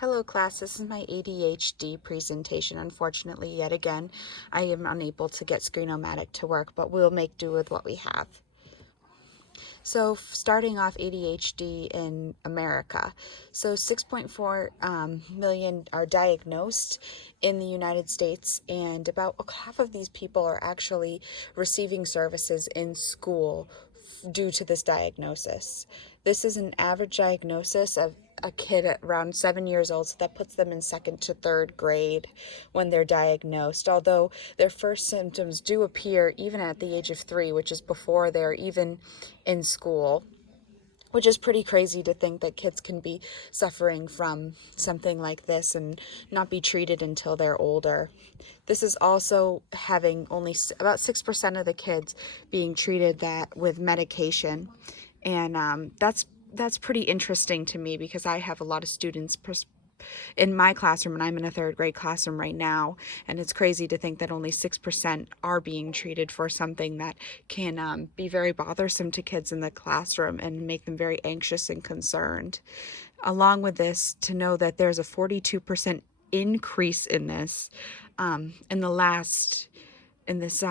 Hello class, this is my ADHD presentation. Unfortunately, yet again, I am unable to get Screenomatic to work, but we'll make do with what we have. So starting off ADHD in America. So 6.4 million are diagnosed in the United States, and about half of these people are actually receiving services in school due to this diagnosis. This is an average diagnosis of a kid at around 7 years old, so that puts them in second to third grade when they're diagnosed, although their first symptoms do appear even at the age of 3, which is before they're even in school, which is pretty crazy to think that kids can be suffering from something like this and not be treated until they're older. This is also having only about 6% of the kids being treated that with medication, and that's pretty interesting to me because I have a lot of students in my classroom, and I'm in a third grade classroom right now, and it's crazy to think that only 6% are being treated for something that can be very bothersome to kids in the classroom and make them very anxious and concerned. Along with this, to know that there's a 42% increase in this in this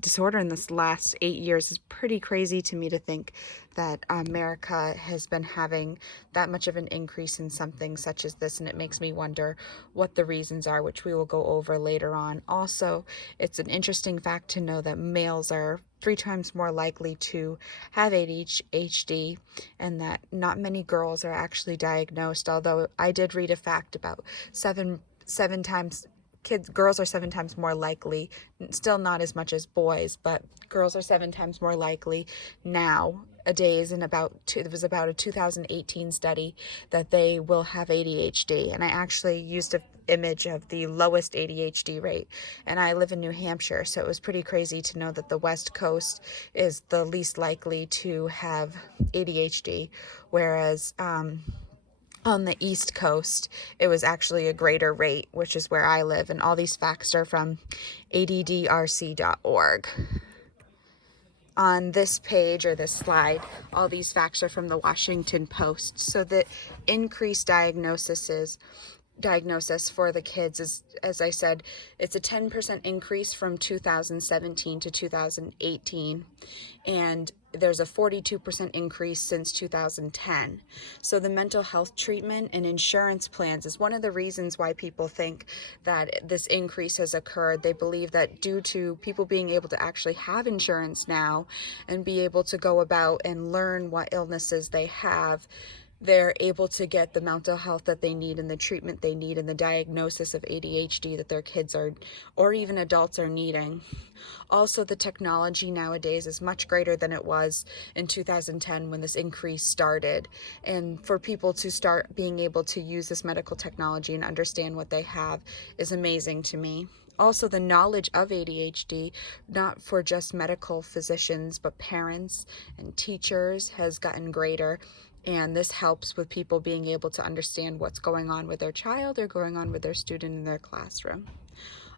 disorder in this last 8 years is pretty crazy to me, to think that America has been having that much of an increase in something such as this, and it makes me wonder what the reasons are, which we will go over later on. Also, it's an interesting fact to know that males are 3 times more likely to have ADHD, and that not many girls are actually diagnosed, although I did read a fact about seven times girls are 7 times more likely, still not as much as boys, but girls are 7 times more likely nowadays. And it was about a 2018 study that they will have ADHD. And I actually used an image of the lowest ADHD rate, and I live in New Hampshire, so it was pretty crazy to know that the West Coast is the least likely to have ADHD, whereas on the East Coast, it was actually a greater rate, which is where I live. And all these facts are from addrc.org. On this page or this slide, all these facts are from the Washington Post. So the increased diagnosis for the kids is, as I said, it's a 10% increase from 2017 to 2018, and there's a 42% increase since 2010. So the mental health treatment and insurance plans is one of the reasons why people think that this increase has occurred. They believe that due to people being able to actually have insurance now and be able to go about and learn what illnesses they have, they're able to get the mental health that they need and the treatment they need and the diagnosis of ADHD that their kids are, or even adults, are needing. Also, the technology nowadays is much greater than it was in 2010 when this increase started. And for people to start being able to use this medical technology and understand what they have is amazing to me. Also, the knowledge of ADHD, not for just medical physicians, but parents and teachers, has gotten greater. And this helps with people being able to understand what's going on with their child or going on with their student in their classroom.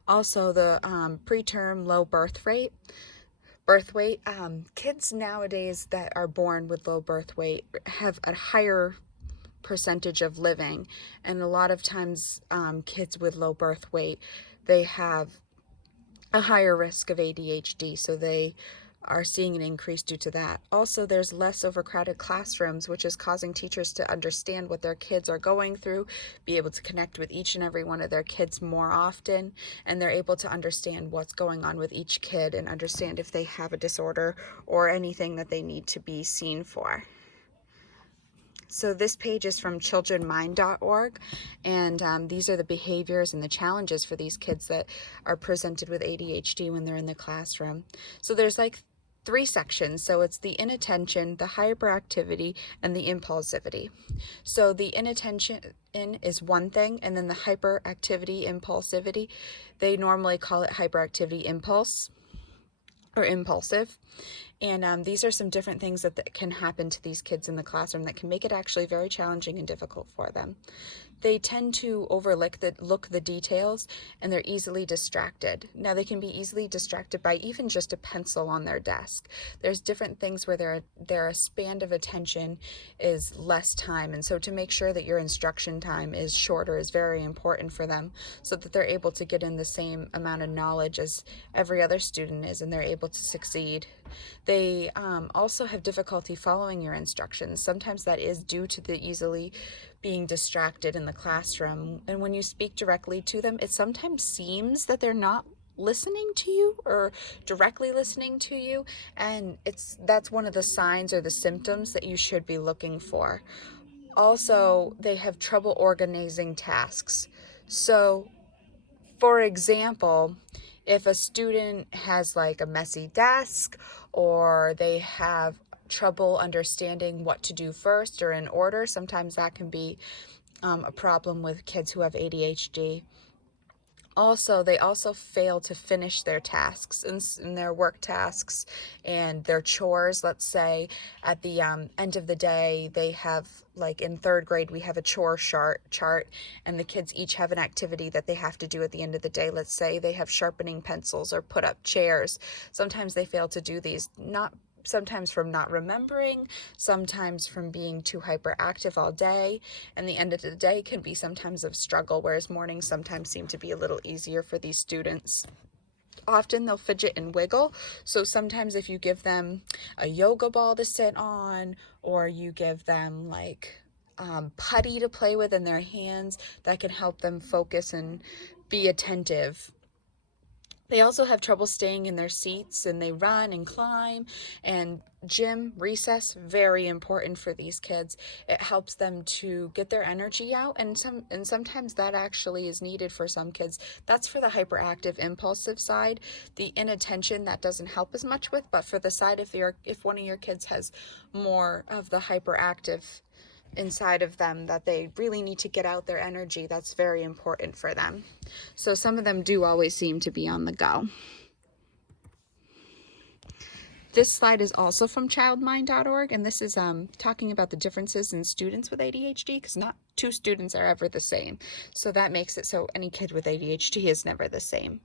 Also, the preterm low birth weight, kids nowadays that are born with low birth weight have a higher percentage of living. And a lot of times kids with low birth weight, they have a higher risk of ADHD, so they are seeing an increase due to that. Also, there's less overcrowded classrooms, which is causing teachers to understand what their kids are going through, be able to connect with each and every one of their kids more often, and they're able to understand what's going on with each kid and understand if they have a disorder or anything that they need to be seen for. So this page is from childrenmind.org, and these are the behaviors and the challenges for these kids that are presented with ADHD when they're in the classroom. So there's like 3 sections. So it's the inattention, the hyperactivity, and the impulsivity. So the inattention is one thing, and then the hyperactivity, impulsivity, they normally call it hyperactivity impulse or impulsive. And these are some different things that can happen to these kids in the classroom that can make it actually very challenging and difficult for them. They tend to overlook the details, and they're easily distracted. Now, they can be easily distracted by even just a pencil on their desk. There's different things where their span of attention is less time, and so to make sure that your instruction time is shorter is very important for them, so that they're able to get in the same amount of knowledge as every other student is, and they're able to succeed. They also have difficulty following your instructions. Sometimes that is due to the easily being distracted in the classroom. And when you speak directly to them, it sometimes seems that they're not listening to you or directly listening to you, and that's one of the signs or the symptoms that you should be looking for. Also, they have trouble organizing tasks. So, for example, if a student has like a messy desk, or they have trouble understanding what to do first or in order, sometimes that can be a problem with kids who have ADHD. Also, they also fail to finish their tasks and their work tasks and their chores. Let's say at the end of the day, they have, like in third grade, we have a chore chart, and the kids each have an activity that they have to do at the end of the day. Let's say they have sharpening pencils or put up chairs. Sometimes they fail to do these, sometimes from not remembering, sometimes from being too hyperactive all day, and the end of the day can be sometimes a struggle, whereas mornings sometimes seem to be a little easier for these students. Often they'll fidget and wiggle, so sometimes if you give them a yoga ball to sit on, or you give them like putty to play with in their hands, that can help them focus and be attentive. They also have trouble staying in their seats, and they run and climb. And gym, recess, very important for these kids. It helps them to get their energy out, and sometimes that actually is needed for some kids. That's for the hyperactive, impulsive side. The inattention, that doesn't help as much with, but for the side, if one of your kids has more of the hyperactive inside of them, that they really need to get out their energy, that's very important for them. So some of them do always seem to be on the go. This slide is also from childmind.org, and this is talking about the differences in students with ADHD, because not two students are ever the same. So that makes it so any kid with ADHD is never the same.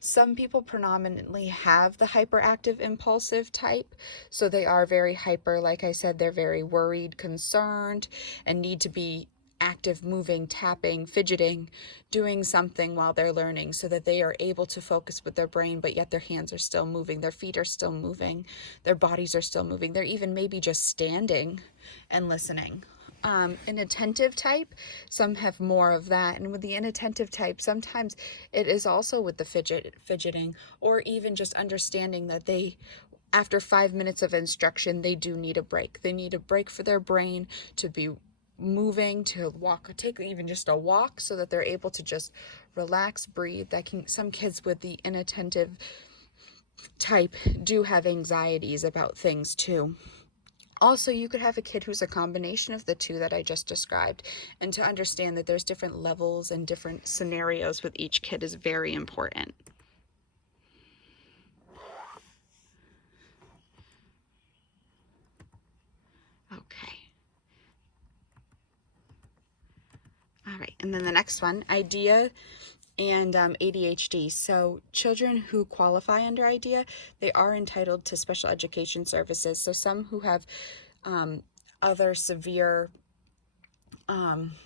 Some people predominantly have the hyperactive impulsive type, so they are very hyper. Like I said, they're very worried, concerned, and need to be active, moving, tapping, fidgeting, doing something while they're learning, so that they are able to focus with their brain, but yet their hands are still moving, their feet are still moving, their bodies are still moving. They're even maybe just standing and listening. An attentive type, some have more of that. And with the inattentive type, sometimes it is also with the fidgeting, or even just understanding that after 5 minutes of instruction, they do need a break. They need a break for their brain to be moving, to walk, take even just a walk, so that they're able to just relax, breathe. Some kids with the inattentive type do have anxieties about things too. Also, you could have a kid who's a combination of the two that I just described, and to understand that there's different levels and different scenarios with each kid is very important. Okay. All right, and then the next one, IDEA and ADHD. So children who qualify under IDEA, they are entitled to special education services. So some who have other severe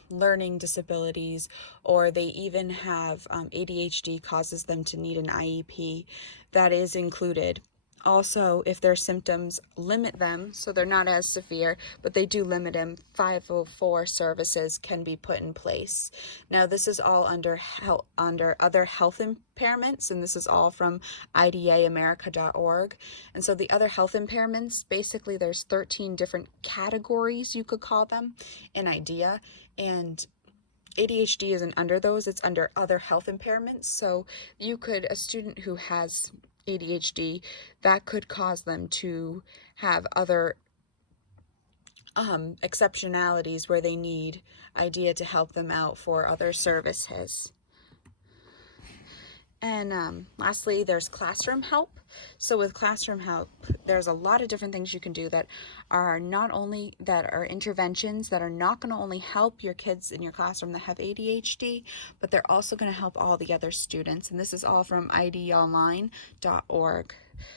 learning disabilities, or they even have ADHD causes them to need an IEP, that is included. Also, if their symptoms limit them, so they're not as severe, but they do limit them, 504 services can be put in place. Now, this is all under other health impairments, and this is all from IDAamerica.org. And so the other health impairments, basically there's 13 different categories, you could call them, in IDEA, and ADHD isn't under those, it's under other health impairments. So a student who has ADHD, that could cause them to have other exceptionalities where they need IDEA to help them out for other services. And lastly, there's classroom help. So with classroom help, there's a lot of different things you can do that are not only that are interventions that are not going to only help your kids in your classroom that have ADHD, but they're also going to help all the other students. And this is all from idonline.org.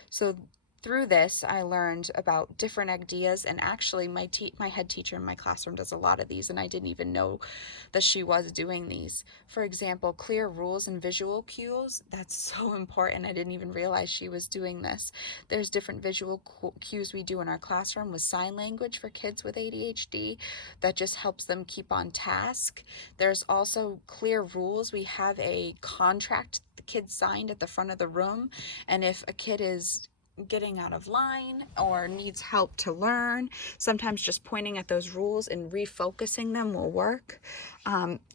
So through this, I learned about different ideas, and actually my head teacher in my classroom does a lot of these, and I didn't even know that she was doing these. For example, clear rules and visual cues. That's so important. I didn't even realize she was doing this. There's different visual cues we do in our classroom with sign language for kids with ADHD that just helps them keep on task. There's also clear rules. We have a contract the kids signed at the front of the room, and if a kid is getting out of line or needs help to learn, sometimes just pointing at those rules and refocusing them will work.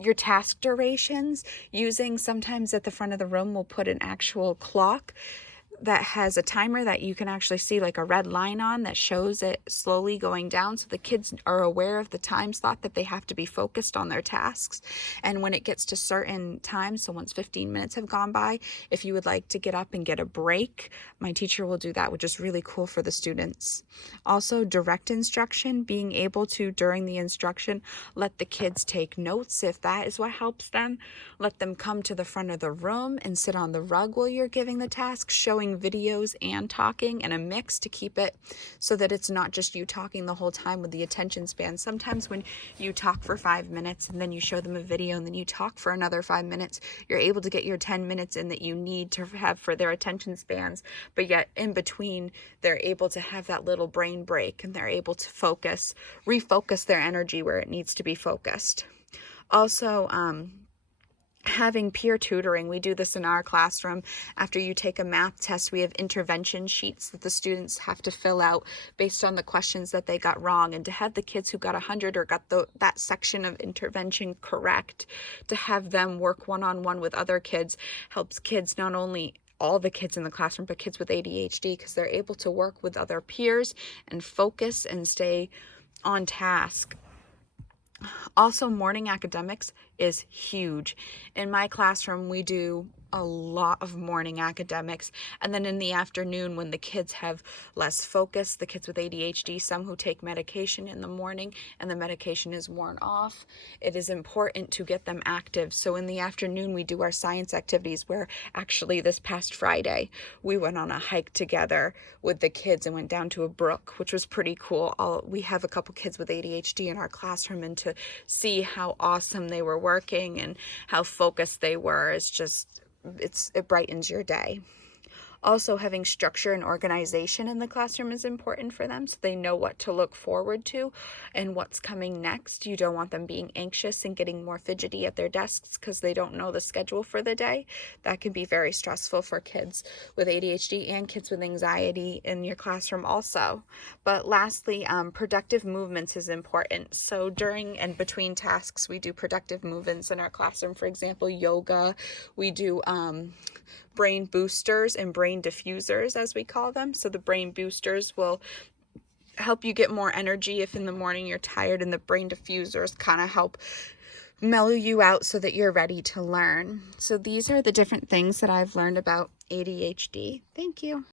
Your task durations, using sometimes at the front of the room we'll put an actual clock that has a timer that you can actually see like a red line on that shows it slowly going down, so the kids are aware of the time slot that they have to be focused on their tasks. And when it gets to certain times, so once 15 minutes have gone by, if you would like to get up and get a break, my teacher will do that, which is really cool for the students. Also, direct instruction, being able to, during the instruction, let the kids take notes if that is what helps them. Let them come to the front of the room and sit on the rug while you're giving the task, showing videos and talking, and a mix to keep it so that it's not just you talking the whole time with the attention span. Sometimes when you talk for 5 minutes and then you show them a video and then you talk for another 5 minutes, you're able to get your 10 minutes in that you need to have for their attention spans, but yet in between they're able to have that little brain break and they're able to refocus their energy where it needs to be focused. Also, having peer tutoring. We do this in our classroom. After you take a math test, we have intervention sheets that the students have to fill out based on the questions that they got wrong. And to have the kids who got 100 or got that section of intervention correct, to have them work one-on-one with other kids helps kids, not only all the kids in the classroom, but kids with ADHD, because they're able to work with other peers and focus and stay on task. Also, morning academics is huge. In my classroom, we do a lot of morning academics, and then in the afternoon when the kids have less focus, the kids with ADHD, some who take medication in the morning and the medication is worn off, it is important to get them active. So in the afternoon we do our science activities, where actually this past Friday we went on a hike together with the kids and went down to a brook, which was pretty cool. We have a couple kids with ADHD in our classroom, and to see how awesome they were working and how focused they were is just, it brightens your day. Also, having structure and organization in the classroom is important for them, so they know what to look forward to and what's coming next. You don't want them being anxious and getting more fidgety at their desks because they don't know the schedule for the day. That can be very stressful for kids with ADHD and kids with anxiety in your classroom also. But lastly, productive movements is important. So during and between tasks, we do productive movements in our classroom. For example, yoga. We do brain boosters and brain diffusers, as we call them. So the brain boosters will help you get more energy if in the morning you're tired, and the brain diffusers kind of help mellow you out so that you're ready to learn. So these are the different things that I've learned about ADHD. Thank you.